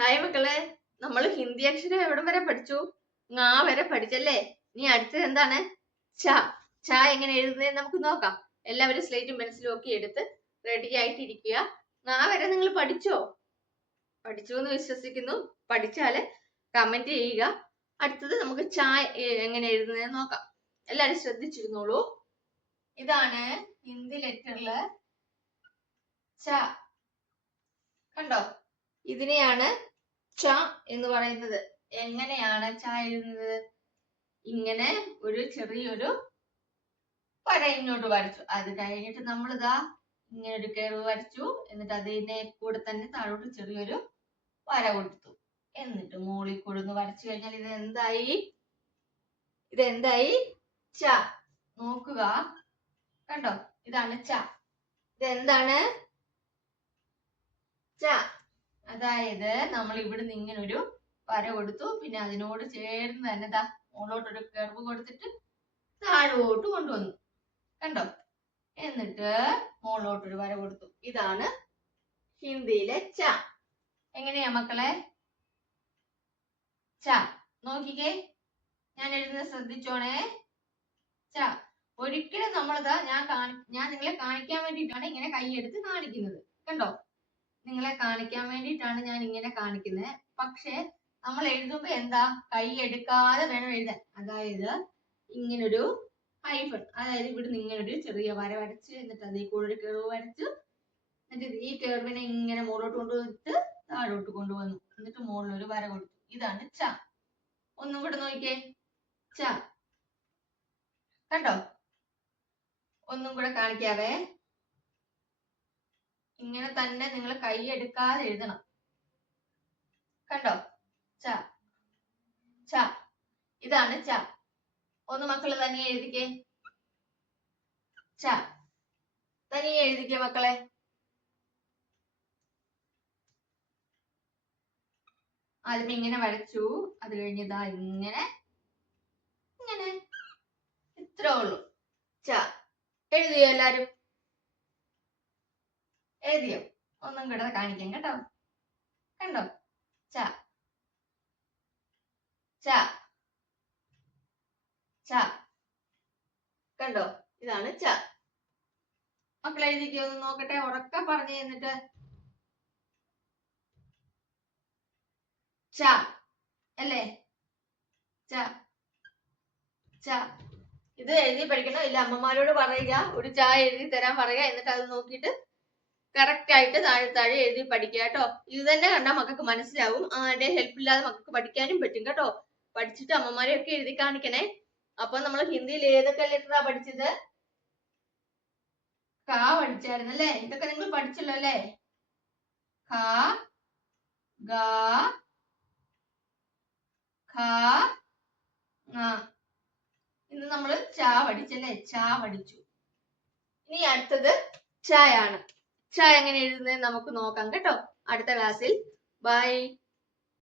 Hi മക്കളെ, നമ്മൾ ഹിന്ദി അക്ഷരം എവിടം വരെ പഠിച്ചു? ങാ വരെ പഠിച്ചല്ലേ. ഇനി അടുത്തത് എന്താണ്? ച. ച എങ്ങനെ എഴുതുന്നത് നമുക്ക് നോക്കാം. എല്ലാവരും സ്ലേറ്റും പെൻസിലും ഒക്കെ എടുത്ത് റെഡി ആയിട്ടിരിക്കുക. ങാ വരെ നിങ്ങൾ പഠിച്ചോ? പഠിച്ചു എന്ന് വിശ്വസിക്കുന്നു. പഠിച്ചാല് കമന്റ് ചെയ്യുക. അടുത്തത് നമുക്ക് ച എങ്ങനെ എഴുതുന്നത് നോക്കാം. എല്ലാവരും ശ്രദ്ധിച്ചിരുന്നോളൂ. ഇതാണ് ഹിന്ദി ലെറ്ററില് ച. കണ്ടോ? ഇതിനെയാണ് ച എന്ന് പറയുന്നത്. എങ്ങനെയാണ് ച എഴുതുന്നത്? ഇങ്ങനെ ഒരു ചെറിയൊരു വര ഇങ്ങോട്ട് വരച്ചു. അത് കഴിഞ്ഞിട്ട് നമ്മളിതാ ഇങ്ങനെ ഒരു കർവ് വരച്ചു. എന്നിട്ട് അതിനെ കൂടെ തന്നെ താഴോട്ട് ചെറിയൊരു വര കൊടുത്തു. എന്നിട്ട് മുകളിൽ കൂടെ വരച്ചു കഴിഞ്ഞാൽ ഇതെന്തായി? ച. നോക്കുക, കണ്ടോ? ഇതാണ് ച. ഇതെന്താണ്? ച. അതായത് നമ്മൾ ഇവിടുന്ന് ഇങ്ങനെ ഒരു വര കൊടുത്തു. പിന്നെ അതിനോട് ചേർന്ന് തന്നെ മുകളിലോട്ടൊരു കർവ് കൊടുത്തിട്ട് താഴോട്ട് കൊണ്ടുവന്നു. കണ്ടോ? എന്നിട്ട് മുകളിലോട്ടൊരു വര കൊടുത്തു. ഇതാണ് ഹിന്ദിയിലെ ച. എങ്ങനെയാ മക്കളെ? ച. നോക്കിക്കേ, ഞാൻ എഴുതുന്നത് ശ്രദ്ധിച്ചോണേ. ച. ഒരിക്കലും നമ്മളിതാ ഞാൻ നിങ്ങളെ കാണിക്കാൻ വേണ്ടിയിട്ടാണ് ഇങ്ങനെ കൈയെടുത്ത് കാണിക്കുന്നത്. കണ്ടോ? നിങ്ങളെ കാണിക്കാൻ വേണ്ടിയിട്ടാണ് ഞാൻ ഇങ്ങനെ കാണിക്കുന്നത്. പക്ഷെ നമ്മൾ എഴുതുമ്പോ എന്താ, കൈ എടുക്കാതെ വേണം എഴുതാൻ. അതായത് ഇങ്ങനൊരു ഹൈഫൺ, അതായത് ഇവിടുന്ന് ഇങ്ങനൊരു ചെറിയ വര വരച്ച് എന്നിട്ട് അതിൽ കൂടെ ഒരു കർവ് വരച്ച് എന്നിട്ട് ഈ കർവിനെ ഇങ്ങനെ മുകളിലോട്ട് കൊണ്ടുവന്നിട്ട് താഴോട്ട് കൊണ്ടുവന്നു. എന്നിട്ട് മുകളിലൊരു വര കൊടുത്തു. ഇതാണ് ച. ഒന്നും കൂടെ നോക്കിക്കേ. ച. കണ്ടോ? ഒന്നും കൂടെ കാണിക്കാവേ. ഇങ്ങനെ തന്നെ നിങ്ങൾ കൈ എടുക്കാതെ എഴുതണം. കണ്ടോ? ച. ച. ഇതാണ് ച. ഒന്ന് മക്കള് തനിയെ എഴുതിക്കേ. ച. തനിയെ എഴുതിക്കേ മക്കളെ. ആദ്യം ഇങ്ങനെ വരച്ചു. അത് കഴിഞ്ഞതാ ഇങ്ങനെ ഇങ്ങനെ. ഇത്രേ ഉള്ളൂ. ച. എഴുതിയോ എല്ലാരും? എഴുതിയോ? ഒന്നും കൂടെ കാണിക്കാം കേട്ടോ. കണ്ടോ? ച. ച. ച. കണ്ടോ? ഇതാണ് ച. മക്കൾ എഴുതിക്കോ, ഒന്ന് നോക്കട്ടെ. ഉറക്കെ പറഞ്ഞു തന്നിട്ട്. ച അല്ലേ? ച. ച. ഇത് എഴുതി പഠിക്കണം. ഇല്ല അമ്മമാരോട് പറയുക, ഒരു ച എഴുതി തരാൻ പറയുക. എന്നിട്ട് അത് നോക്കിയിട്ട് കറക്റ്റ് ആയിട്ട് താഴെ എഴുതി പഠിക്കുക കേട്ടോ. ഇത് തന്നെ കണ്ടാൽ മക്കൾക്ക് മനസ്സിലാവും. ആരുടെ ഹെൽപ്പ് ഇല്ലാതെ മക്കൾക്ക് പഠിക്കാനും പറ്റും കേട്ടോ. പഠിച്ചിട്ട് അമ്മമാരെയൊക്കെ എഴുതി കാണിക്കണേ. അപ്പൊ നമ്മൾ ഹിന്ദിയിൽ ഏതൊക്കെ ലെറ്ററാ പഠിച്ചത്? ക പഠിച്ചായിരുന്നു അല്ലേ? ഇതൊക്കെ നിങ്ങൾ പഠിച്ചല്ലോ അല്ലേ? ഖ, ഗ, ഖ, ങ. ഇന്ന് നമ്മൾ ച പഠിച്ചല്ലേ? ച പഠിച്ചു. ഇനി അടുത്തത് ച ആണ്. ച എങ്ങനെ എഴുതുന്നത് നമുക്ക് നോക്കാം കേട്ടോ അടുത്ത ക്ലാസ്സിൽ. ബൈ.